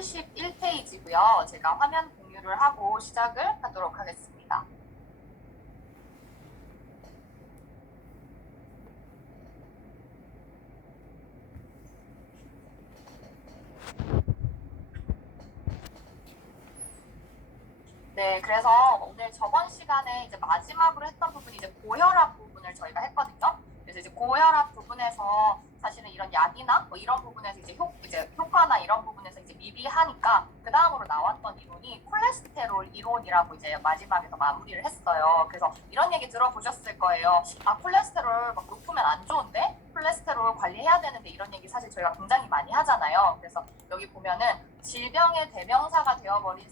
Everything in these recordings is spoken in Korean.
71페이지고요. 제가 화면 공유를 하고 시작을 하도록 하겠습니다. 네, 그래서 오늘 저번 시간에 이제 마지막으로 했던 부분이 이제 고혈압 부분을 저희가 했거든요. 그래서 이제 고혈압 부분에서 사실은 이런 약이나 뭐 이런 부분에서 이제 효과나 이런 부분에서 이제 미비하니까 그 다음으로 나왔던 이론이 콜레스테롤 이론이라고 이제 마지막에서 마무리를 했어요. 그래서 이런 얘기 들어보셨을 거예요. 아, 콜레스테롤 막 높으면 안 좋은데? 콜레스테롤 관리해야 되는데 이런 얘기 사실 저희가 굉장히 많이 하잖아요. 그래서 여기 보면은 질병의 대명사가 되어버린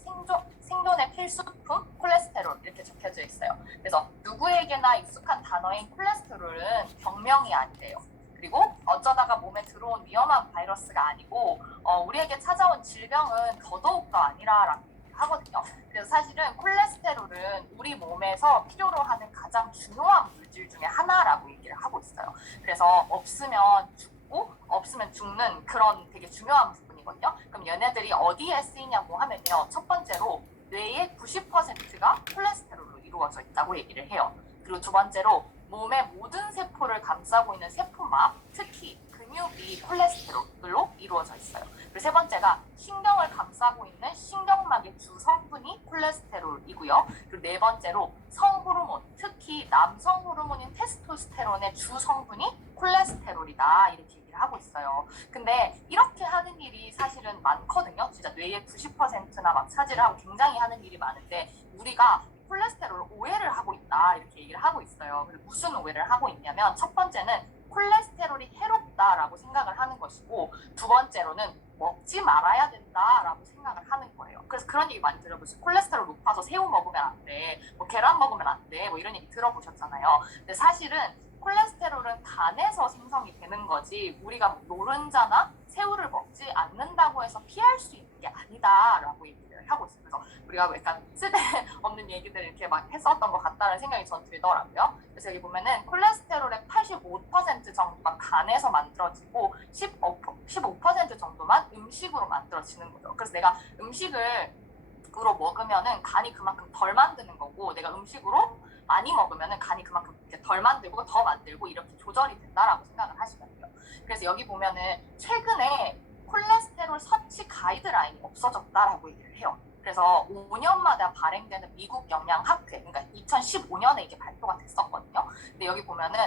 생존의 필수품 콜레스테롤 이렇게 적혀져 있어요. 그래서 누구에게나 익숙한 단어인 콜레스테롤은 병명이 아니래요. 그리고 어쩌다가 몸에 들어온 위험한 바이러스가 아니고 우리에게 찾아온 질병은 더더욱 더 아니라라고 하거든요. 그래서 사실은 콜레스테롤은 우리 몸에서 필요로 하는 가장 중요한 물질 중에 하나라고 얘기를 하고 있어요. 그래서 없으면 죽고 없으면 죽는 그런 되게 중요한 부분이거든요. 그럼 얘네들이 어디에 쓰이냐고 하면요. 첫 번째로 뇌의 90%가 콜레스테롤로 이루어져 있다고 얘기를 해요. 그리고 두 번째로 몸의 모든 세포를 감싸고 있는 세포막, 특히 근육이 콜레스테롤로 이루어져 있어요. 그리고 세 번째가 신경을 감싸고 있는 신경막의 주 성분이 콜레스테롤이고요. 그리고 네 번째로 성호르몬, 특히 남성 호르몬인 테스토스테론의 주 성분이 콜레스테롤이다 이렇게 얘기를 하고 있어요. 근데 이렇게 하는 일이 사실은 많거든요. 진짜 뇌의 90%나 막 차지를 하고 굉장히 하는 일이 많은데 우리가 콜레스테롤 오해를 하고 있다 이렇게 얘기를 하고 있어요. 그래서 무슨 오해를 하고 있냐면 첫 번째는 콜레스테롤이 해롭다라고 생각을 하는 것이고 두 번째로는 먹지 말아야 된다라고 생각을 하는 거예요. 그래서 그런 얘기 많이 들어보셨어요. 콜레스테롤 높아서 새우 먹으면 안 돼, 뭐 계란 먹으면 안 돼, 뭐 이런 얘기 들어보셨잖아요. 근데 사실은 콜레스테롤은 간에서 생성이 되는 거지 우리가 노른자나 새우를 먹지 않는다고 해서 피할 수 있는 게 아니다라고 얘기를 하고 있어요. 그래서 우리가 약간 쓸데없는 얘기들을 이렇게 막 했었던 것 같다는 생각이 전 들더라고요. 그래서 여기 보면은 콜레스테롤의 85% 정도가 간에서 만들어지고 15% 정도만 음식으로 만들어지는 거죠. 그래서 내가 음식으로 먹으면은 간이 그만큼 덜 만드는 거고 내가 음식으로 많이 먹으면은 간이 그만큼 덜 만들고 더 만들고 이렇게 조절이 된다라고 생각을 하시면 돼요. 그래서 여기 보면은 최근에 콜레스테롤 섭취 가이드라인이 없어졌다라고 얘기를 해요. 그래서 5년마다 발행되는 미국 영양학회, 그러니까 2015년에 이게 발표가 됐었거든요. 근데 여기 보면은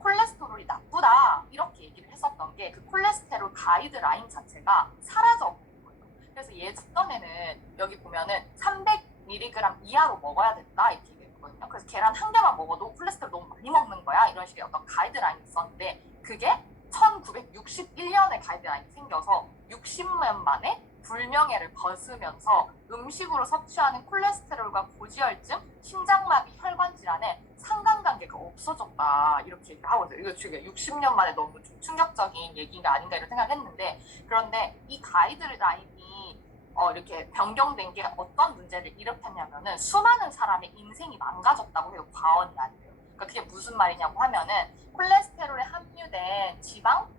콜레스테롤이 나쁘다 이렇게 얘기를 했었던 게 그 콜레스테롤 가이드라인 자체가 사라져버린 거예요. 그래서 예전에는 여기 보면은 300mg 이하로 먹어야 된다 이렇게 얘기했거든요. 그래서 계란 한 개만 먹어도 콜레스테롤 너무 많이 먹는 거야 이런 식의 어떤 가이드라인이 있었는데 그게 1961년에 가이드라인이 생겨서 60년 만에 불명예를 벗으면서 음식으로 섭취하는 콜레스테롤과 고지혈증, 심장마비, 혈관질환에 상관관계가 없어졌다 이렇게 얘기를 하고 있어요. 이거 지금 60년 만에 너무 좀 충격적인 얘기가 아닌가 이런 생각했는데 그런데 이 가이드라인이 이렇게 변경된 게 어떤 문제를 일으켰냐면은 수많은 사람의 인생이 망가졌다고 해요. 과언이 아니에요. 그러니까 그게 무슨 말이냐고 하면은 콜레스테롤에 함유된 지방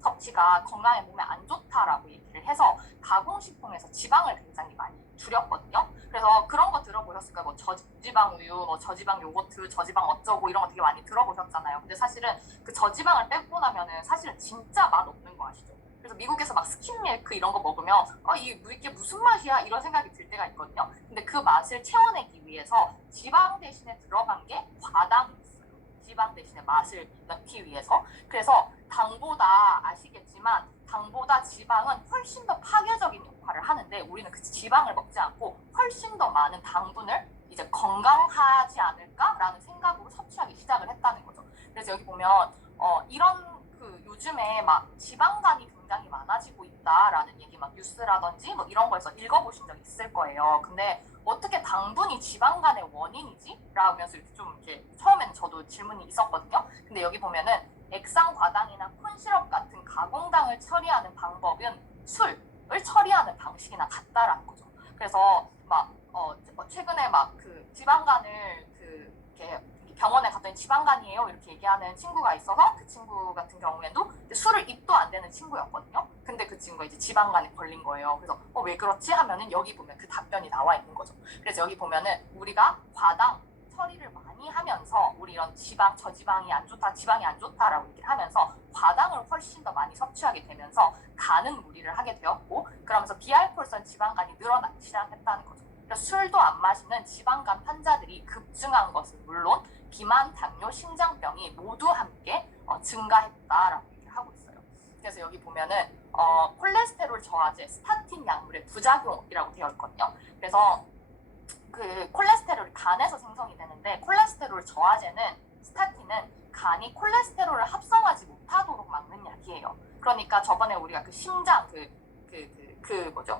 섭취가 건강에 몸에 안 좋다라고 얘기를 해서 가공식품에서 지방을 굉장히 많이 줄였거든요. 그래서 그런 거 들어보셨을 거예요. 뭐 저지방 우유, 뭐 저지방 요거트, 저지방 어쩌고 이런 거 되게 많이 들어보셨잖아요. 근데 사실은 그 저지방을 빼고 나면은 사실은 진짜 맛 없는 거 아시죠? 그래서 미국에서 막 스킨밀크 이런 거 먹으면 이게 무슨 맛이야? 이런 생각이 들 때가 있거든요. 근데 그 맛을 채워내기 위해서 지방 대신에 들어간 게 과당이 있어요. 지방 대신에 맛을 넣기 위해서. 그래서 당보다 아시겠지만 당보다 지방은 훨씬 더 파괴적인 역할을 하는데 우리는 그 지방을 먹지 않고 훨씬 더 많은 당분을 이제 건강하지 않을까라는 생각으로 섭취하기 시작을 했다는 거죠. 그래서 여기 보면 이런 그 요즘에 막 지방간이 굉장히 많아지고 있다라는 얘기 막 뉴스라든지 뭐 이런 거에서 읽어보신 적 있을 거예요. 근데 어떻게 당분이 지방간의 원인이지? 라면서 좀 이렇게 처음에는 저도 질문이 있었거든요. 근데 여기 보면은 액상과당이나 콘시럽 같은 가공당을 처리하는 방법은 술을 처리하는 방식이나 같다라는 거죠. 그래서 막 최근에 막 그 지방간을 이렇게 병원에 갔더니 지방간이에요 이렇게 얘기하는 친구가 있어서 그 친구 같은 경우에도 술을 입도 안 되는 친구였거든요. 근데 그 친구가 이제 지방간에 걸린 거예요. 그래서 왜 그렇지 하면은 여기 보면 그 답변이 나와 있는 거죠. 그래서 여기 보면은 우리가 과당 처리를 많이 하면서 우리 이런 지방, 저지방이 안 좋다, 지방이 안 좋다라고 얘기를 하면서 과당을 훨씬 더 많이 섭취하게 되면서 간은 무리를 하게 되었고, 그러면서 비알코올성 지방간이 늘어나기 시작했다는 거죠. 그래서 술도 안 마시는 지방간 환자들이 급증한 것은 물론 비만, 당뇨, 심장병이 모두 함께 증가했다라고 얘기를 하고 있어요. 그래서 여기 보면은 콜레스테롤 저하제, 스타틴 약물의 부작용이라고 되어 있거든요. 그래서 그 콜레스테롤이 간에서 생성이 되는데, 콜레스테롤 저하제는, 스타틴은 간이 콜레스테롤을 합성하지 못하도록 막는 약이에요. 그러니까 저번에 우리가 그 심장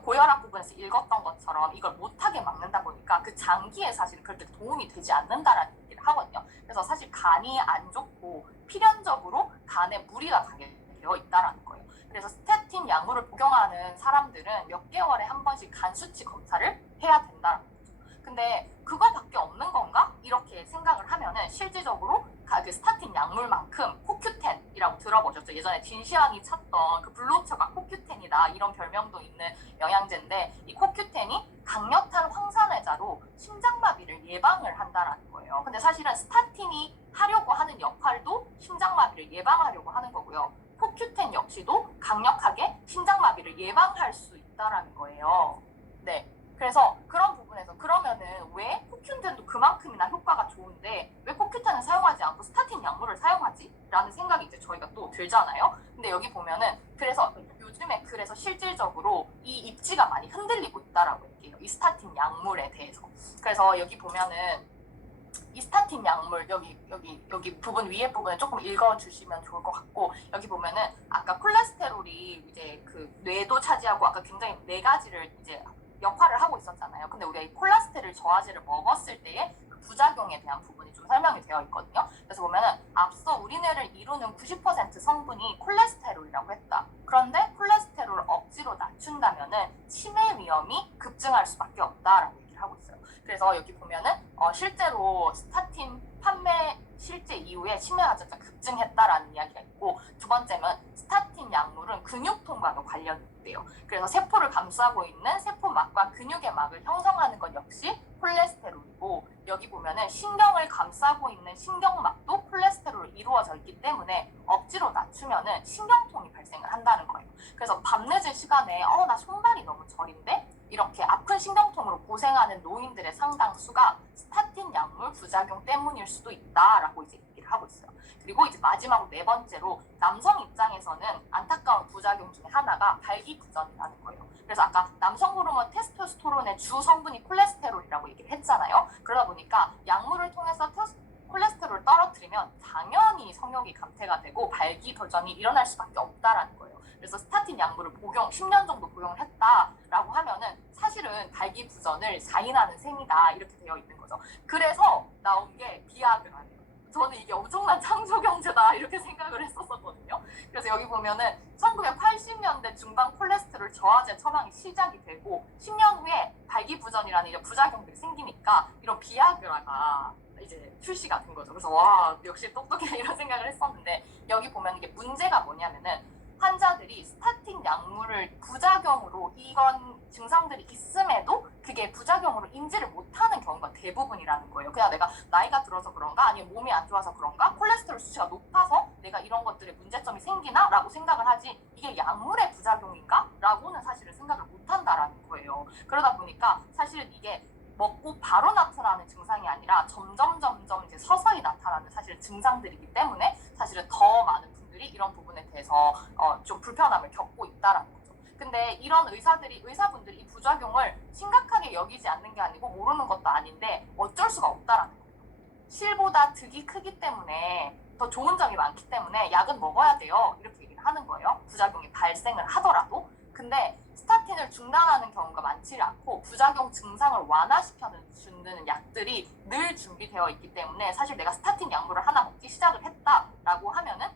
고혈압 부분에서 읽었던 것처럼 이걸 못하게 막는다 보니까 그 장기에 사실 그렇게 도움이 되지 않는다라는 얘기를 하거든요. 그래서 사실 간이 안 좋고 필연적으로 간에 무리가 가게 되어 있다라는 거예요. 그래서 스타틴 약물을 복용하는 사람들은 몇 개월에 한 번씩 간 수치 검사를 해야 된다라는 거죠. 근데 그거밖에 없는 건가? 이렇게 생각을 하면은 실질적으로 그 스타틴 약물만큼 코큐텐이라고 들어보셨죠? 예전에 진시황이 찾던 그 블루처가 코큐텐이다, 이런 별명도 있는 영양제인데, 이 코큐텐이 강력한 황산화자로 심장마비를 예방을 한다라는 거예요. 근데 사실은 스타틴이 하려고 하는 역할도 심장마비를 예방하려고 하는 거고요. 코큐텐 역시도 강력하게 심장마비를 예방할 수 있다라는 거예요. 네. 그래서 그런 부분에서 그러면은 왜 코큐텐도 그만큼이나 효과가 좋은데 왜 코큐텐을 사용하지 않고 스타틴 약물을 사용하지? 라는 생각이 이제 저희가 또 들잖아요. 근데 여기 보면은 그래서 요즘에 그래서 실질적으로 이 입지가 많이 흔들리고 있다라고 얘기해요. 이 스타틴 약물에 대해서. 그래서 여기 보면은 이 스타틴 약물 여기 부분 위에 부분을 조금 읽어주시면 좋을 것 같고, 여기 보면은 아까 콜레스테롤이 이제 그 뇌도 차지하고 아까 굉장히 네 가지를 이제 역할을 하고 있었잖아요. 근데 우리가 이 콜레스테롤 저하제를 먹었을 때의 그 부작용에 대한 부분이 좀 설명이 되어 있거든요. 그래서 보면은 앞서 우리 뇌를 이루는 90% 성분이 콜레스테롤이라고 했다. 그런데 콜레스테롤을 억지로 낮춘다면은 치매 위험이 급증할 수밖에 없다라고 얘기를 하고 있어요. 그래서 여기 보면은 실제로 스타틴 판매 실제 이후에 치매 환자가 급증했다라는 이야기가 있고, 두 번째는 스타틴 약물은 근육통과도 관련돼요. 그래서 세포를 감싸고 있는 세포막과 근육의 막을 형성하는 것 역시 콜레스테롤이고, 여기 보면은 신경을 감싸고 있는 신경막도 콜레스테롤로 이루어져 있기 때문에 억지로 낮추면은 신경통이 발생을 한다는 거예요. 그래서 밤늦은 시간에 나 손발이 너무 저린데 이렇게 아픈 신경통으로 고생하는 노인들의 상당수가 스타틴 약물 부작용 때문일 수도 있다라고 이제 얘기를 하고 있어요. 그리고 이제 마지막으로 네 번째로 남성 입장에서는 안타까운 부작용 중에 하나가 발기부전이라는 거예요. 그래서 아까 남성 호르몬 테스토스테론의 주 성분이 콜레스테롤이라고 얘기를 했잖아요. 그러다 보니까 약물을 통해서 콜레스테롤을 떨어뜨리면 당연히 성욕이 감퇴가 되고 발기부전이 일어날 수밖에 없다라는 거예요. 그래서 스타틴 약물을 10년 정도 복용을 했다라고 하면은 사실은 발기부전을 자인하는 셈이다, 이렇게 되어 있는 거죠. 그래서 나온 게 비아그라예요. 저는 이게 엄청난 창조경제다 이렇게 생각을 했었거든요. 그래서 여기 보면은 1980년대 중반 콜레스테롤 저하제 처방이 시작이 되고 10년 후에 발기부전이라는 이런 부작용들이 생기니까 이런 비아그라가 이제 출시가 된 거죠. 그래서 와, 역시 똑똑해 이런 생각을 했었는데, 여기 보면 이게 문제가 뭐냐면은 환자들이 스타틴 약물을 부작용으로 이런 증상들이 있음에도 그게 부작용으로 인지를 못하는 경우가 대부분이라는 거예요. 그냥 내가 나이가 들어서 그런가, 아니면 몸이 안 좋아서 그런가, 콜레스테롤 수치가 높아서 내가 이런 것들에 문제점이 생기나 라고 생각을 하지, 이게 약물의 부작용인가? 라고는 사실은 생각을 못한다라는 거예요. 그러다 보니까 사실은 이게 먹고 바로 나타나는 증상이 아니라 점점 이제 서서히 나타나는 사실 증상들이기 때문에 사실은 더 많은 분들이 이런 부분에 대해서 좀 불편함을 겪고 있다라는 거죠. 근데 이런 의사분들이 이 부작용을 심각하게 여기지 않는 게 아니고 모르는 것도 아닌데 어쩔 수가 없다라는 거예요. 실보다 득이 크기 때문에, 더 좋은 점이 많기 때문에 약은 먹어야 돼요, 이렇게 얘기를 하는 거예요. 부작용이 발생을 하더라도. 근데 스타틴을 중단하는 경우가 많지 않고 부작용 증상을 완화시켜주는 약들이 늘 준비되어 있기 때문에 사실 내가 스타틴 약물을 하나 먹기 시작을 했다라고 하면은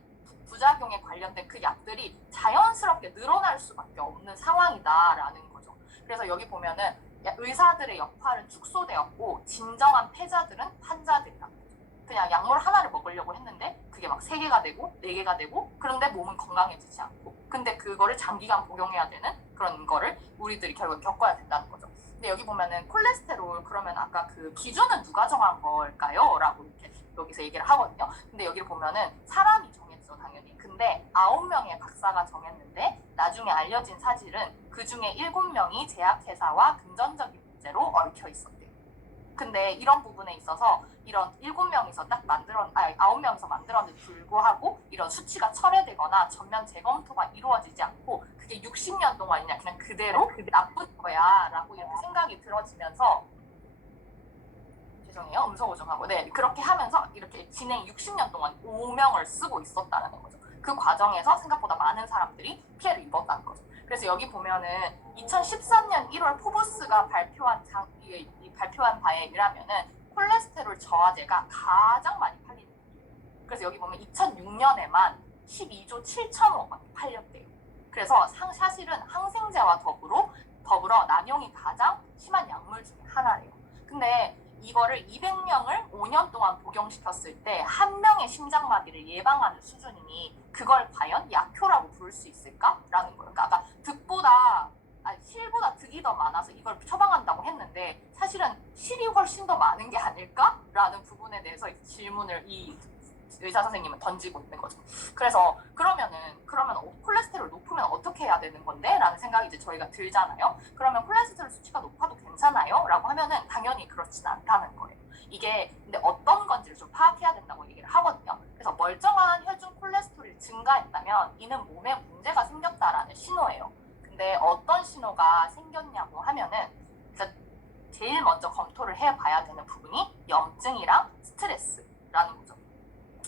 부작용에 관련된 그 약들이 자연스럽게 늘어날 수밖에 없는 상황이다라는 거죠. 그래서 여기 보면은 의사들의 역할은 축소되었고 진정한 패자들은 환자들이라는 거죠. 그냥 약물 하나를 먹으려고 했는데 그게 막 3개가 되고 4개가 되고 그런데 몸은 건강해지지 않고 근데 그거를 장기간 복용해야 되는 그런 거를 우리들이 결국 겪어야 된다는 거죠. 근데 여기 보면은 콜레스테롤 그러면 아까 그 기준은 누가 정한 걸까요? 라고 이렇게 여기서 얘기를 하거든요. 근데 여기를 보면은 사람이 정했죠, 당연히. 근데 9명의 박사가 정했는데 나중에 알려진 사실은 그 중에 7명이 제약회사와 금전적인 문제로 얽혀 있었대요. 근데 이런 부분에 있어서 이런 7명이서 딱 9명이서 만들었는데 불구하고 이런 수치가 철회되거나 전면 재검토가 이루어지지 않고 그게 60년 동안이냐 그냥 그대로 나쁜 거야 라고 이렇게 생각이 들어지면서 죄송해요. 음성 보정하고 네 그렇게 하면서 이렇게 진행 60년 동안 오명을 쓰고 있었다는 거죠. 그 과정에서 생각보다 많은 사람들이 피해를 입었다는 거죠. 그래서 여기 보면은 2013년 1월 포브스가 발표한 바에 의하면은 콜레스테롤 저하제가 가장 많이 팔리는 거예요. 그래서 여기 보면 2006년에만 12조 7천억이 팔렸대요. 그래서 사실은 항생제와 더불어 남용이 가장 심한 약물 중에 하나래요. 근데 이거를 200명을 5년 동안 복용시켰을 때 1명의 심장마비를 예방하는 수준이니 그걸 과연 약효라고 부를 수 있을까라는 거예요. 그러니까 실보다 득이 더 많아서 이걸 처방한다고 했는데 사실은 실이 훨씬 더 많은 게 아닐까라는 부분에 대해서 질문을 이 의사 선생님은 던지고 있는 거죠. 그래서 그러면 콜레스테롤 높으면 어떻게 해야 되는 건데? 라는 생각이 이제 저희가 들잖아요. 그러면 콜레스테롤 수치가 높아도 괜찮아요? 라고 하면은 당연히 그렇진 않다는 거예요. 이게 근데 어떤 건지를 좀 파악해야 된다고 얘기를 하거든요. 그래서 멀쩡한 혈중 콜레스테롤이 증가했다면 이는 몸에 문제가 생겼다라는 신호예요. 근데 어떤 신호가 생겼냐고 하면은 제일 먼저 검토를 해봐야 되는 부분이 염증이랑 스트레스라는 거죠.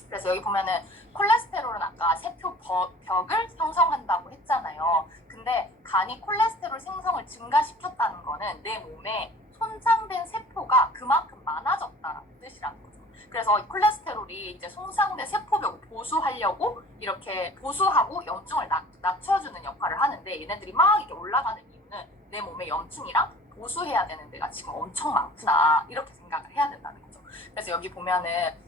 그래서 여기 보면은 콜레스테롤은 아까 세포 벽을 형성한다고 했잖아요. 근데 간이 콜레스테롤 생성을 증가시켰다는 거는 내 몸에 손상된 세포가 그만큼 많아졌다는 뜻이라는 거죠. 그래서 콜레스테롤이 이제 손상된 세포벽을 보수하려고 이렇게 보수하고 염증을 낮춰주는 역할을 하는데 얘네들이 막 이렇게 올라가는 이유는 내 몸에 염증이랑 보수해야 되는 데가 지금 엄청 많구나 이렇게 생각을 해야 된다는 거죠. 그래서 여기 보면은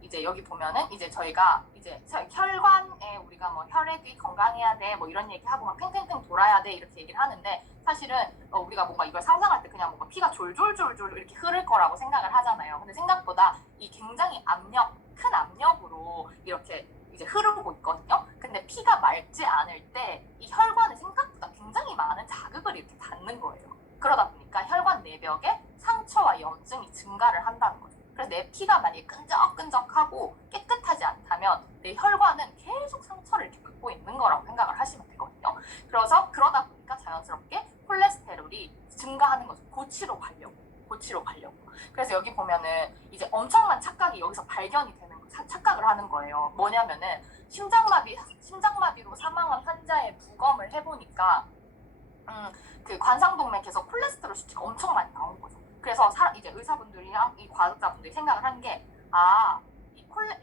이제 여기 보면은 이제 저희가 이제 혈관에 우리가 뭐 혈액이 건강해야 돼 뭐 이런 얘기하고 막 팽팽팽 돌아야 돼 이렇게 얘기를 하는데 사실은 우리가 뭔가 이걸 상상할 때 그냥 뭔가 피가 졸졸졸졸 이렇게 흐를 거라고 생각을 하잖아요. 근데 생각보다 이 굉장히 큰 압력으로 이렇게 이제 흐르고 있거든요. 근데 피가 맑지 않을 때 이 혈관에 생각보다 굉장히 많은 자극을 이렇게 받는 거예요. 그러다 보니까 혈관 내벽에 상처와 염증이 증가를 한다는 거죠. 그래서 내 피가 만약에 끈적끈적하고 깨끗하지 않다면 내 혈관은 계속 상처를 이렇게 받고 있는 거라고 생각을 하시면 되거든요. 그러다 보니까 자연스럽게 콜레스테롤이 증가하는 거죠. 고치러 가려고. 그래서 여기 보면은 이제 엄청난 착각이 여기서 발견이 되는 착각을 하는 거예요. 뭐냐면은 심장마비로 사망한 환자의 부검을 해보니까 그 관상동맥에서 콜레스테롤 수치가 엄청 많이 나온 거죠. 그래서 이제 의사분들이랑 이 과학자분들이 생각을 한 게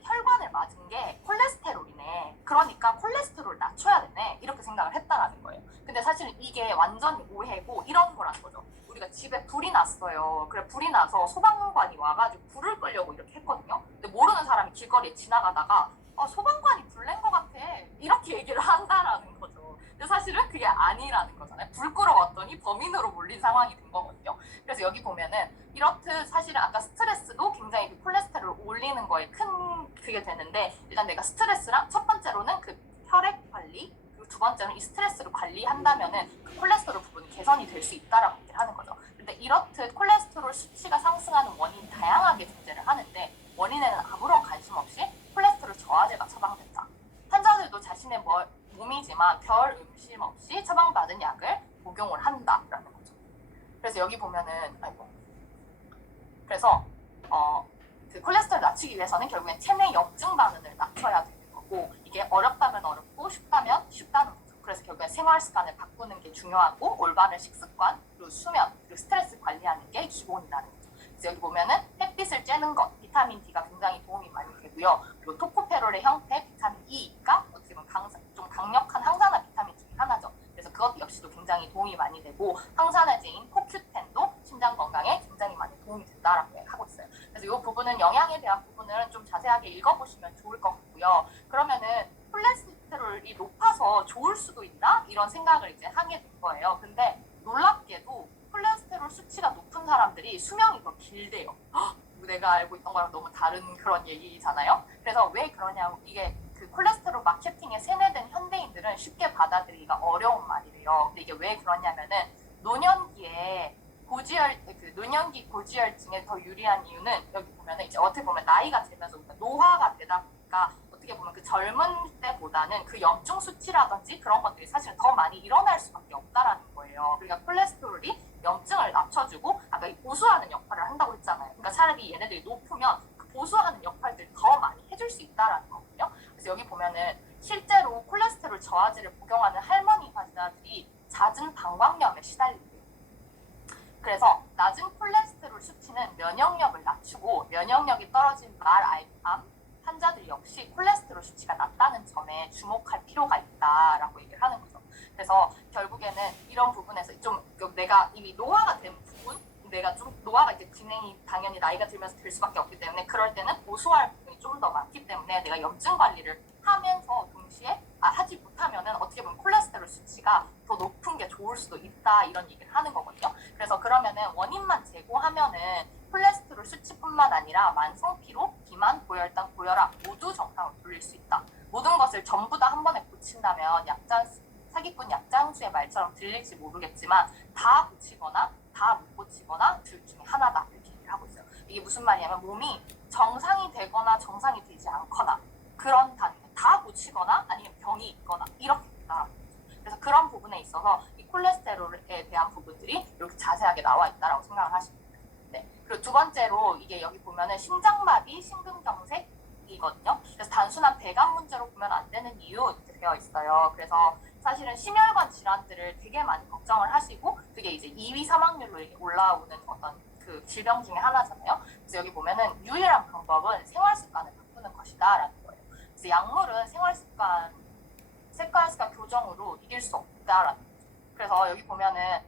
혈관을 맞은 게 콜레스테롤이네. 그러니까 콜레스테롤을 낮춰야 되네. 이렇게 생각을 했다라는 거예요. 근데 사실은 이게 완전히 오해고 이런 거라는 거죠. 우리가 집에 불이 났어요. 그래 불이 나서 소방관이 와가지고 불을 끄려고 이렇게 했거든요. 근데 모르는 사람이 길거리에 지나가다가 소방관이 불 낸 것 같아. 이렇게 얘기를 한다라는 거죠. 근데 사실은 그게 아니라는 거잖아요. 불 끌어왔더니 범인으로 몰린 상황이 된 거거든요. 그래서 여기 보면은 이렇듯 사실은 아까 스트레스도 굉장히 그 콜레스테롤을 올리는 거에 큰 그게 되는데 일단 내가 스트레스랑 첫 번째로는 그 혈액 관리 그리고 두 번째로는 이 스트레스를 관리한다면은 그 콜레스테롤 부분이 개선이 될 수 있다라고 얘기를 하는 거죠. 근데 이렇듯 콜레스테롤 수치가 상승하는 원인이 다양하게 존재를 하는데 원인에는 아무런 관심 없이 콜레스테롤 저하제가 처방된다. 환자들도 자신의 몸이지만 별 의심 없이 처방받은 약을 복용을 한다라는 거죠. 그래서 여기 보면은 그래서 그 콜레스테롤 낮추기 위해서는 결국엔 체내 염증 반응을 낮춰야 되는 거고 이게 어렵다면 어렵고 쉽다면 쉽다는 거죠. 그래서 결국엔 생활 습관을 바꾸는 게 중요하고 올바른 식습관 그리고 수면 그리고 스트레스 관리하는 게 기본이라는 거죠. 그래서 여기 보면은 햇빛을 쬐는 것 비타민 D가 굉장히 도움이 많이 되고요. 그리고 토코페롤의 형태 비타민 E가 어떻게 보면 좀 강력한 항산화 비타민 중에 하나죠. 그래서 그것 역시도 굉장히 도움이 많이 되고 항산화제인 코큐텐도 심장 건강에 굉장히 많이 도움이 된다라고 하고 있어요. 그래서 이 부분은 영양에 대한 부분 부분은 좀 자세하게 읽어보시면 좋을 것 같고요. 그러면은 콜레스테롤이 높아서 좋을 수도 있다? 이런 생각을 이제 하게 된 거예요. 근데 놀랍게도 콜레스테롤 수치가 높은 사람들이 수명이 더 길대요. 내가 알고 있던 거랑 너무 다른 그런 얘기잖아요. 그래서 왜 그러냐고, 이게 그 콜레스테롤 마케팅에 세뇌된 현대인들은 쉽게 받아들이기가 어려운 말이래요. 근데 이게 왜 그러냐면은 노년기에 노년기 고지혈증에 더 유리한 이유는 여기 보면은 이제 어떻게 보면 나이가 들면서 노화가 되다 보니까 어떻게 보면 그 젊은 때보다는 그 염증 수치라든지 그런 것들이 사실 더 많이 일어날 수밖에 없다라는 거예요. 그러니까 콜레스테롤이 염증을 낮춰주고 아까 보수하는 역할을 한다고 했잖아요. 그러니까 차라리 얘네들이 높으면 그 보수하는 역할들을 더 많이 해줄 수 있다라는 거거든요. 그래서 여기 보면은 실제로 콜레스테롤 저하제를 복용하는 할머니 환자들이 잦은 방광염에 시달린대요. 그래서 낮은 콜레스테롤 수치는 면역력을 낮추고 면역력이 떨어진 말암 환자들 역시 콜레스테롤 수치가 낮다는 점에 주목할 필요가 있다라고 얘기를 하는 거죠. 그래서 결국에는 이런 부분에서 좀 내가 이미 노화가 된 부분, 내가 좀 노화가 이제 진행이 당연히 나이가 들면서 될 수밖에 없기 때문에 그럴 때는 보수할 부분이 좀 더 많기 때문에 내가 염증 관리를 하면서 동시에 하지 못하면은 어떻게 보면 콜레스테롤 수치가 더 높은 게 좋을 수도 있다 이런 얘기를 하는 거거든요. 그래서 그러면은 원인만 제고하면은 콜레스테롤 수치뿐만 아니라 만성 피로, 비만, 고혈당, 고혈압 모두 정상으로 돌릴 수 있다. 모든 것을 전부 다 한 번에 고친다면 사기꾼 약장수의 말처럼 들릴지 모르겠지만 다 고치거나 다 못 고치거나 둘 중에 하나다 이렇게 얘기를 하고 있어요. 이게 무슨 말이냐면 몸이 정상이 되거나 정상이 되지 않거나 그런 단계 다 고치거나 아니면 병이 있거나 이렇게 된다. 그래서 그런 부분에 있어서 이 콜레스테롤에 대한 부분들이 이렇게 자세하게 나와 있다라고 생각을 하시면 돼요. 네. 그리고 두 번째로 이게 여기 보면은 심장마비, 심근경색이거든요. 그래서 단순한 배관 문제로 보면 안 되는 이유 이렇게 되어 있어요. 그래서 사실은 심혈관 질환들을 되게 많이 걱정을 하시고 그게 이제 2위 사망률로 올라오는 어떤 그 질병 중에 하나잖아요. 그래서 여기 보면은 유일한 방법은 생활 습관을 바꾸는 것이다라는 거예요. 그래서 약물은 생활 습관 교정으로 이길 수 없다라는 거죠. 그래서 여기 보면은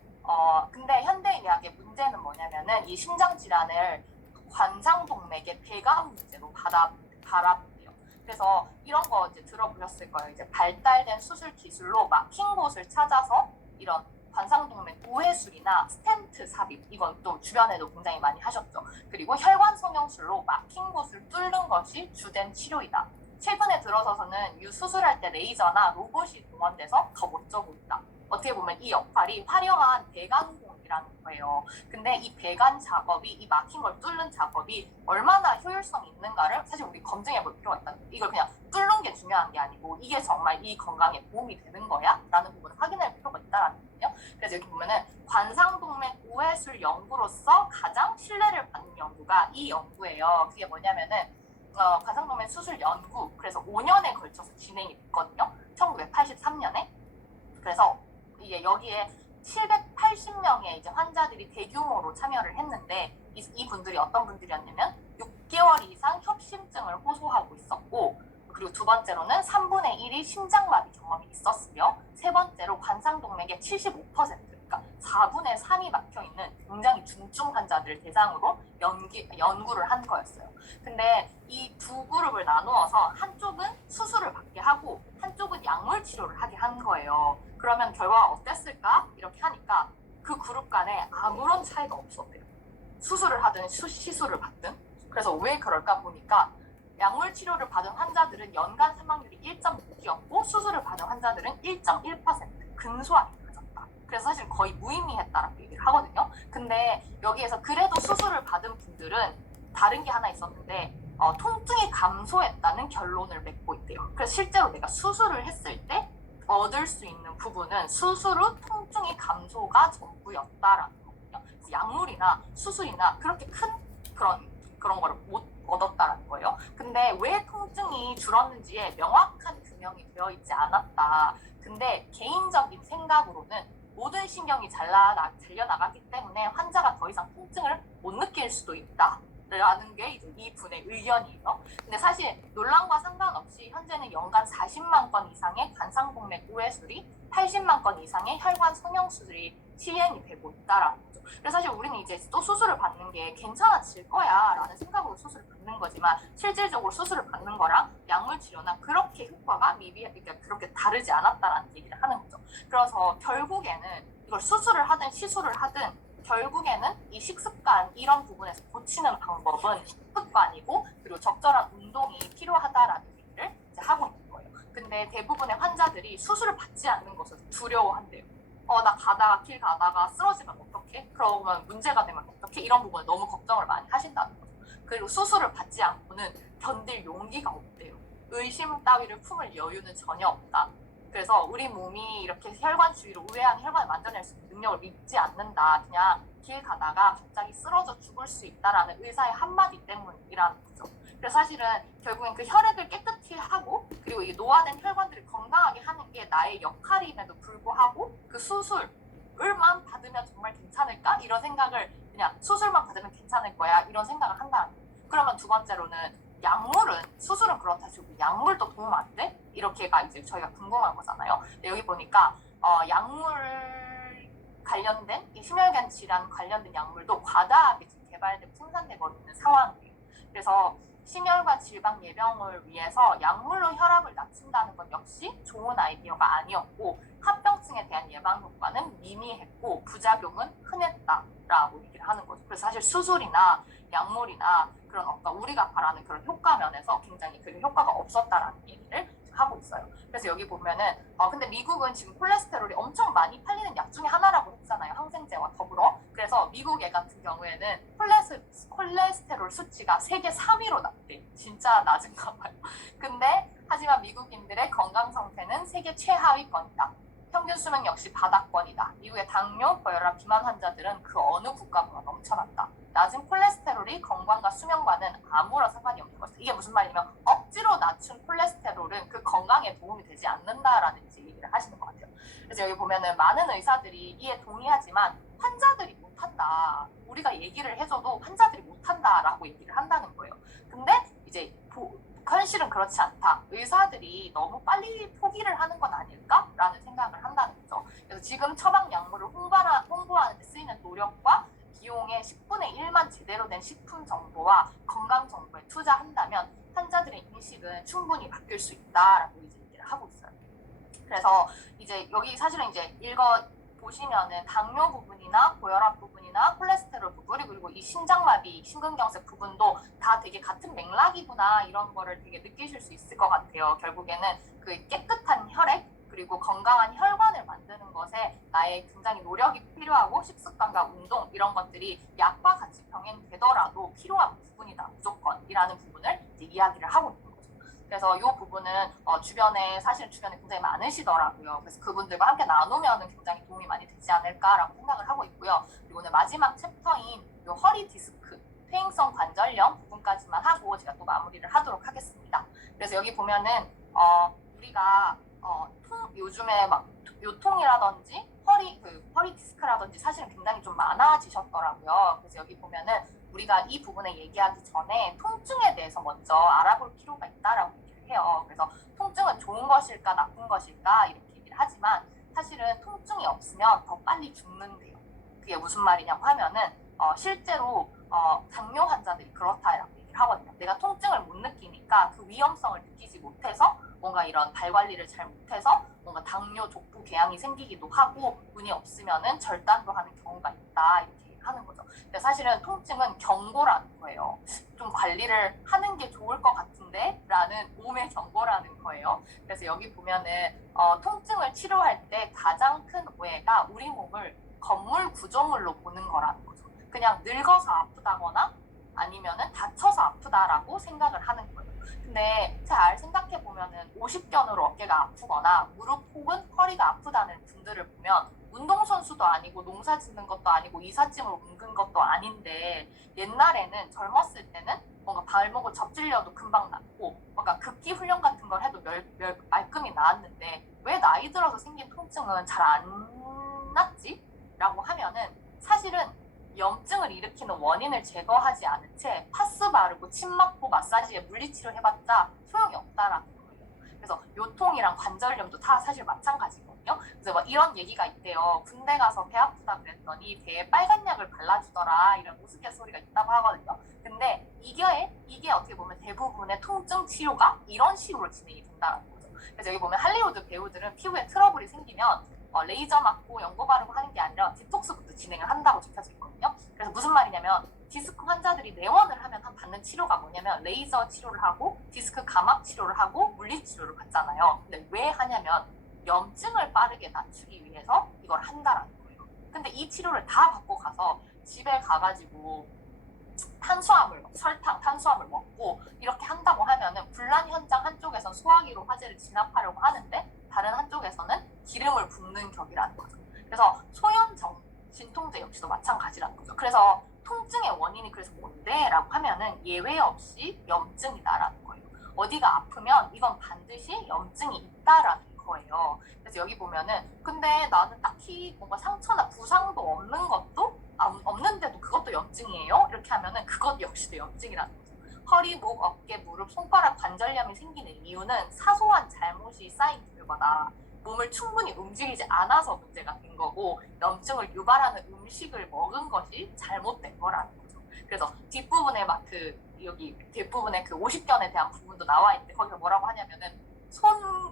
근데 현대의학의 문제는 뭐냐면은 이 심장 질환을 관상동맥의 배관 문제로 바라보고요. 그래서 이런 거 이제 들어보셨을 거예요. 이제 발달된 수술 기술로 막힌 곳을 찾아서 이런 관상동맥 우회술이나 스텐트 삽입, 이건 또 주변에도 굉장히 많이 하셨죠. 그리고 혈관 성형술로 막힌 곳을 뚫는 것이 주된 치료이다. 최근에 들어서서는 수술할 때 레이저나 로봇이 동원돼서 더 멋져 보인다. 어떻게 보면 이 역할이 화려한 배관공이라는 거예요. 근데 이 배관 작업이, 이 막힌 걸 뚫는 작업이 얼마나 효율성이 있는가를 사실 우리 검증해 볼 필요가 있다는 거예요. 이걸 그냥 뚫는 게 중요한 게 아니고 이게 정말 이 건강에 도움이 되는 거야? 라는 부분을 확인할 필요가 있다는 거예요. 그래서 여기 보면은 관상동맥 우회술 연구로서 가장 신뢰를 받는 연구가 이 연구예요. 그게 뭐냐면은 관상동맥 수술 연구, 그래서 5년에 걸쳐서 진행이 됐거든요. 1983년에. 그래서 이게 여기에 780명의 이제 환자들이 대규모로 참여를 했는데 이 분들이 어떤 분들이었냐면 6개월 이상 협심증을 호소하고 있었고, 그리고 두 번째로는 3분의 1이 심장마비 경험이 있었으며, 세 번째로 관상동맥의 75%, 그러니까 4분의 3이 막혀있는 굉장히 중증 환자들을 대상으로 연구를 한 거였어요. 근데 이 두 그룹을 나누어서 한쪽은 수술을 받게 하고 한쪽은 약물 치료를 하게 한 거예요. 그러면 결과가 어땠을까? 이렇게 하니까 그 그룹 간에 아무런 차이가 없었대요. 수술을 하든 시술을 받든. 그래서 왜 그럴까 보니까 약물 치료를 받은 환자들은 연간 사망률이 1.6이었고 수술을 받은 환자들은 1.1% 근소하게 낮았다. 그래서 사실 거의 무의미했다라고 얘기를 하거든요. 근데 여기에서 그래도 수술을 받은 분들은 다른 게 하나 있었는데 통증이 감소했다는 결론을 맺고 있대요. 그래서 실제로 내가 수술을 했을 때 얻을 수 있는 부분은 수술 후 통증이 감소가 전부였다라는 거거든요. 그래서 약물이나 수술이나 그렇게 큰 그런 거를 못 얻었다라는 거예요. 근데 왜 통증이 줄었는지에 명확한 규명이 되어 있지 않았다. 근데 개인적인 생각으로는 모든 신경이 잘려나가기 때문에 환자가 더 이상 통증을 못 느낄 수도 있다. 라는 게 이제 이 분의 의견이에요. 근데 사실 논란과 상관없이 현재는 연간 40만 건 이상의 관상동맥 우회술이 80만 건 이상의 혈관 성형 수술이 시행이 되고 있다라는 거죠. 그래서 사실 우리는 이제 또 수술을 받는 게 괜찮아질 거야 라는 생각으로 수술을 받는 거지만 실질적으로 수술을 받는 거랑 약물 치료나 그렇게 효과가 그러니까 그렇게 다르지 않았다라는 얘기를 하는 거죠. 그래서 결국에는 이걸 수술을 하든 시술을 하든 결국에는 이 식습관 이런 부분에서 고치는 방법은 식습관이고 그리고 적절한 운동이 필요하다라는 얘기를 이제 하고 있는 거예요. 근데 대부분의 환자들이 수술을 받지 않는 것을 두려워한대요. 나 가다가 길 가다가 쓰러지면 어떡해? 그러면 문제가 되면 어떡해? 이런 부분에 너무 걱정을 많이 하신다는 거죠. 그리고 수술을 받지 않고는 견딜 용기가 없대요. 의심 따위를 품을 여유는 전혀 없다. 그래서 우리 몸이 이렇게 혈관 주위로 우회한 혈관을 만들어낼 수 있는 능력을 믿지 않는다. 그냥 길 가다가 갑자기 쓰러져 죽을 수 있다라는 의사의 한마디 때문이라는 거죠. 그래서 사실은 결국엔 그 혈액을 깨끗이 하고 그리고 이 노화된 혈관들을 건강하게 하는 게 나의 역할임에도 불구하고 그 수술을만 받으면 정말 괜찮을까? 이런 생각을 그냥 수술만 받으면 괜찮을 거야 이런 생각을 한다는 거예요. 그러면 두 번째로는 약물은 수술은 그렇다 치고 약물도 도움 안 돼? 이렇게가 이제 저희가 궁금한 거잖아요. 여기 보니까 약물 관련된 이 심혈관 질환 관련된 약물도 과다하게 지금 개발되고 생산되고 있는 상황이에요. 그래서 심혈관 질병 예방을 위해서 약물로 혈압을 낮춘다는 건 역시 좋은 아이디어가 아니었고 합병증에 대한 예방 효과는 미미했고 부작용은 흔했다라고 얘기를 하는 거죠. 그래서 사실 수술이나 약물이나 그런 우리가 바라는 그런 효과 면에서 굉장히 그 효과가 없었다라는 얘기를 하고 있어요. 그래서 여기 보면은 근데 미국은 지금 콜레스테롤이 엄청 많이 팔리는 약 중에 하나라고 했잖아요. 항생제와 더불어. 그래서 미국 애 같은 경우에는 콜레스테롤 수치가 세계 3위로 났대. 진짜 낮은가 봐요. 근데 하지만 미국인들의 건강 상태는 세계 최하위권이다. 평균 수명 역시 바닥권이다. 미국의 당뇨, 고혈압, 비만 환자들은 그 어느 국가보다 넘쳐났다. 낮은 콜레스테롤이 건강과 수명과는 아무런 상관이 없는 것이다. 이게 무슨 말이냐면 억지로 낮춘 콜레스테롤은 그 건강에 도움이 되지 않는다라는 얘기를 하시는 것 같아요. 그래서 여기 보면은 많은 의사들이 이에 동의하지만 환자들이 못한다. 우리가 얘기를 해줘도 환자들이 못한다라고 얘기를 한다는 거예요. 근데 이제 현실은 그렇지 않다. 의사들이 너무 빨리 포기를 하는 건 아닐까라는 생각을 한다는 거죠. 그래서 지금 처방 약물을 홍보하는 데 쓰이는 노력과 비용의 10분의 1만 제대로 된 식품 정보와 건강 정보에 투자한다면 환자들의 인식은 충분히 바뀔 수 있다라고 이제 얘기를 하고 있어요. 그래서 이제 여기 사실은 이제 보시면은 당뇨 부분이나 고혈압 부분이나 콜레스테롤 부분 그리고 이 심장마비, 심근경색 부분도 다 되게 같은 맥락이구나 이런 거를 되게 느끼실 수 있을 것 같아요. 결국에는 그 깨끗한 혈액 그리고 건강한 혈관을 만드는 것에 나의 굉장히 노력이 필요하고 식습관과 운동 이런 것들이 약과 같이 병행되더라도 필요한 부분이다 무조건이라는 부분을 이제 이야기를 하고 있는 거죠. 그래서 이 부분은 주변에 굉장히 많으시더라고요. 그래서 그분들과 함께 나누면 굉장히 도움이 많이 되지 않을까라고 생각을 하고 있고요. 그리고 오늘 마지막 챕터인 이 허리 디스크, 퇴행성 관절염 부분까지만 하고 제가 또 마무리를 하도록 하겠습니다. 그래서 여기 보면은 우리가 요즘에 막 요통이라든지 허리 디스크라든지 사실은 굉장히 좀 많아지셨더라고요. 그래서 여기 보면은 우리가 이 부분에 얘기하기 전에 통증에 대해서 먼저 알아볼 필요가 있다라고 얘기를 해요. 그래서 통증은 좋은 것일까 나쁜 것일까 이렇게 얘기를 하지만 사실은 통증이 없으면 더 빨리 죽는데요. 그게 무슨 말이냐고 하면은 실제로 당뇨 환자들이 그렇다라고 얘기를 하거든요. 내가 통증을 못 느끼니까 그 위험성을 느끼지 못해서 뭔가 이런 발 관리를 잘 못해서 뭔가 당뇨, 족부 궤양이 생기기도 하고 운이 없으면은 절단도 하는 경우가 있다 이렇게 하는 거죠. 근데 사실은 통증은 경고라는 거예요. 좀 관리를 하는 게 좋을 것 같은데 라는 몸의 경고라는 거예요. 그래서 여기 보면은 통증을 치료할 때 가장 큰 오해가 우리 몸을 건물 구조물로 보는 거라는 거죠. 그냥 늙어서 아프다거나 아니면은 다쳐서 아프다라고 생각을 하는 거예요. 근데 잘 생각해 보면은 50견으로 어깨가 아프거나 무릎 혹은 허리가 아프다는 분들을 보면 운동선수도 아니고 농사 짓는 것도 아니고 이삿짐으로 옮긴 것도 아닌데 옛날에는 젊었을 때는 뭔가 발목을 접질려도 금방 낫고 뭔가 극기 훈련 같은 걸 해도 말끔히 나았는데 왜 나이 들어서 생긴 통증은 잘 안 낫지? 라고 하면은 사실은 염증을 일으키는 원인을 제거하지 않은 채 파스 바르고 침 맞고 마사지에 물리치료 해봤자 소용이 없다라는 거예요. 그래서 요통이랑 관절염도 다 사실 마찬가지거든요. 있거든요. 그래서 뭐 이런 얘기가 있대요. 군대 가서 배 아프다 그랬더니 배에 빨간 약을 발라주더라 이런 우스갯소리가 있다고 하거든요. 근데 이게 어떻게 보면 대부분의 통증 치료가 이런 식으로 진행이 된다는 거죠. 그래서 여기 보면 할리우드 배우들은 피부에 트러블이 생기면 레이저 맞고 연고 바르고 하는 게 아니라 디톡스부터 진행을 한다고 적혀져 있거든요. 그래서 무슨 말이냐면 디스크 환자들이 내원을 하면 받는 치료가 뭐냐면 레이저 치료를 하고 디스크 감압 치료를 하고 물리 치료를 받잖아요. 근데 왜 하냐면 염증을 빠르게 낮추기 위해서 이걸 한다라는 거예요. 근데 이 치료를 다 받고 가서 집에 가가지고 설탕, 탄수화물 먹고 이렇게 한다고 하면은 분란 현장 한쪽에선 소화기로 화재를 진압하려고 하는데 다른 한쪽에서는 기름을 붓는 격이라는 거죠. 그래서 소염정 진통제 역시도 마찬가지라는 거죠. 그래서 통증의 원인이 그래서 뭔데? 라고 하면은 예외 없이 염증이다라는 거예요. 어디가 아프면 이건 반드시 염증이 있다라는 거예요. 그래서 여기 보면은 근데 나는 딱히 뭔가 상처나 부상도 없는 것도 없는데도 그것도 염증이에요? 이렇게 하면은 그것 역시도 염증이라는 거죠. 허리, 목, 어깨, 무릎, 손가락 관절염이 생기는 이유는 사소한 잘못이 쌓인 결과다. 몸을 충분히 움직이지 않아서 문제가 된 거고 염증을 유발하는 음식을 먹은 것이 잘못된 거라는 거죠. 그래서 뒷부분에 막 여기 뒷부분에 그 50견에 대한 부분도 나와 있는데 거기서 뭐라고 하냐면은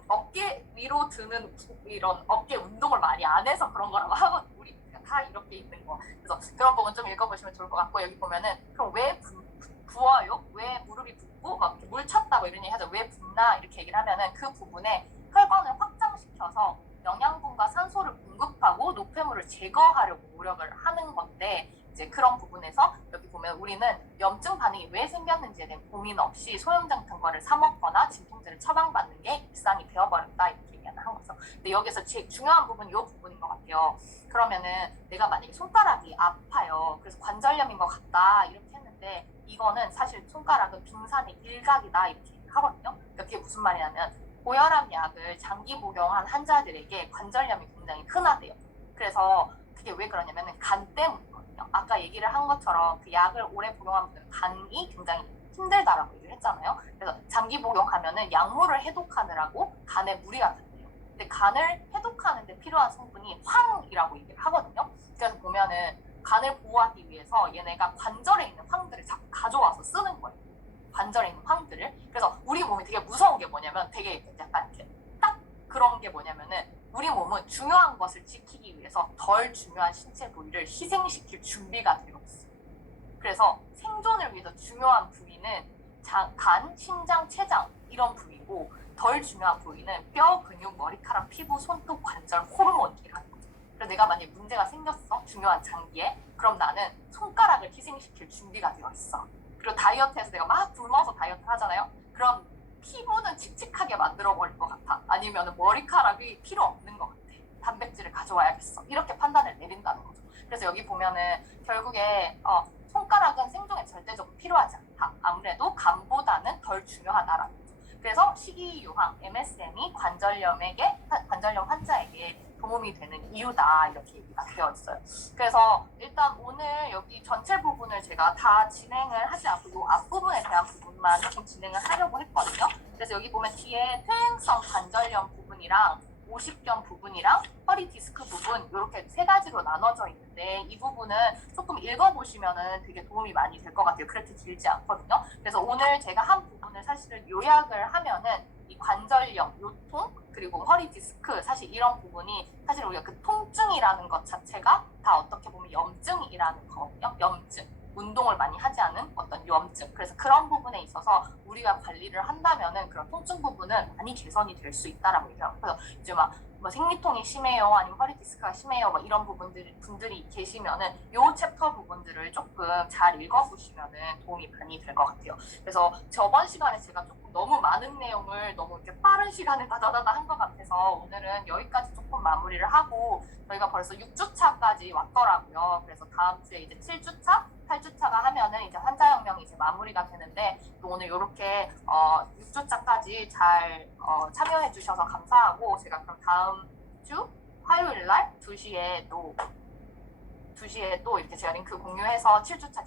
어깨 위로 드는 이런 어깨 운동을 많이 안 해서 그런 거라고 하거든요. 우리 다 이렇게 있는 거. 그래서 그런 부분 좀 읽어보시면 좋을 것 같고 여기 보면은 그럼 왜 부어요? 왜 무릎이 붓고 막 물 찼다고 이런 얘기 하죠. 왜 붓나 이렇게 얘기를 하면은 그 부분에 혈관을 확장시켜서 영양분과 산소를 공급하고 노폐물을 제거하려고 노력을 하는 건데 이제 그런 부분에서 여기 보면 우리는 염증 반응이 왜 생겼는지에 대한 고민 없이 소염장 등 거를 사 먹거나 진통제를 처방받는 게 일상이 되어버렸다 이렇게 얘기하는 거죠. 근데 여기서 제일 중요한 부분이 이 부분인 것 같아요. 그러면은 내가 만약에 손가락이 아파요. 그래서 관절염인 것 같다 이렇게 했는데 이거는 사실 손가락은 빙산의 일각이다 이렇게 하거든요. 그러니까 그게 무슨 말이냐면 고혈압 약을 장기 복용한 환자들에게 관절염이 굉장히 흔하대요. 그래서 그게 왜 그러냐면 간 때문이거든요. 아까 얘기를 한 것처럼 그 약을 오래 복용한 분들은 간이 굉장히 힘들다라고 얘기를 했잖아요. 그래서 장기 복용하면은 약물을 해독하느라고 간에 무리가 간대요. 근데 간을 해독하는 데 필요한 성분이 황이라고 얘기를 하거든요. 그래서 보면은 간을 보호하기 위해서 얘네가 관절에 있는 황들을 자꾸 가져와서 쓰는 거예요. 관절에 있는 황들을. 그래서 우리 몸이 되게 무서운 게 뭐냐면 되게 약간 이렇게 딱 그런 게 뭐냐면은 우리 몸은 중요한 것을 지키기 위해서 덜 중요한 신체 부위를 희생시킬 준비가 되어 있어요. 그래서 생존을 위해서 중요한 부위는 간, 심장, 췌장 이런 부위고 덜 중요한 부위는 뼈, 근육, 머리카락, 피부, 손톱, 관절, 호르몬이라는 거죠. 그래서 내가 만약에 문제가 생겼어 중요한 장기에 그럼 나는 손가락을 희생시킬 준비가 되어 있어. 그리고 다이어트해서 내가 막 굶어서 다이어트를 하잖아요. 그럼 피부는 칙칙하게 만들어버릴 것 같아. 아니면 머리카락이 필요 없는 것 같아. 단백질을 가져와야겠어. 이렇게 판단을 내린다는 거죠. 그래서 여기 보면은 결국에 손가락은 생존에 절대적으로 필요하지 않다. 아무래도 간보다는 덜 중요하다라는 거죠. 그래서 식이유황, MSM이 관절염 환자에게 도움이 되는 이유다 이렇게 얘기가 되어 있어요. 그래서 일단 오늘 여기 전체 부분을 제가 다 진행을 하지 않고 이 앞부분에 대한 부분만 조금 진행을 하려고 했거든요. 그래서 여기 보면 뒤에 퇴행성 관절염 부분이랑 50견 부분이랑 허리 디스크 부분 이렇게 세 가지로 나눠져 있는데 이 부분은 조금 읽어보시면은 되게 도움이 많이 될 것 같아요. 그렇게 길지 않거든요. 그래서 오늘 제가 한 부분을 사실은 요약을 하면은 이 관절염, 요통 그리고 허리 디스크 사실 이런 부분이 사실 우리가 그 통증이라는 것 자체가 다 어떻게 보면 염증이라는 거거든요. 염증. 운동을 많이 하지 않은 어떤 염증. 그래서 그런 부분에 있어서 우리가 관리를 한다면은 그런 통증 부분은 많이 개선이 될 수 있다라고 얘기하고 그래서 이제 뭐 생리통이 심해요, 아니면 허리 디스크가 심해요, 뭐 이런 분들이 계시면은 요 챕터 부분들을 조금 잘 읽어보시면은 도움이 많이 될 것 같아요. 그래서 저번 시간에 제가 조금 너무 많은 내용을 너무 이렇게 빠른 시간에 다다다다 한 것 같아서 오늘은 여기까지 조금 마무리를 하고 저희가 벌써 6주차까지 왔더라고요. 그래서 다음 주에 이제 7주차, 8주차가 하면은 이제 환자혁명이 이제 마무리가 되는데 또 오늘 이렇게 6주차까지 잘 참여해 주셔서 감사하고 제가 그럼 다음 주 화요일 날 2시에 또 이렇게 제가 링크 공유해서 7주차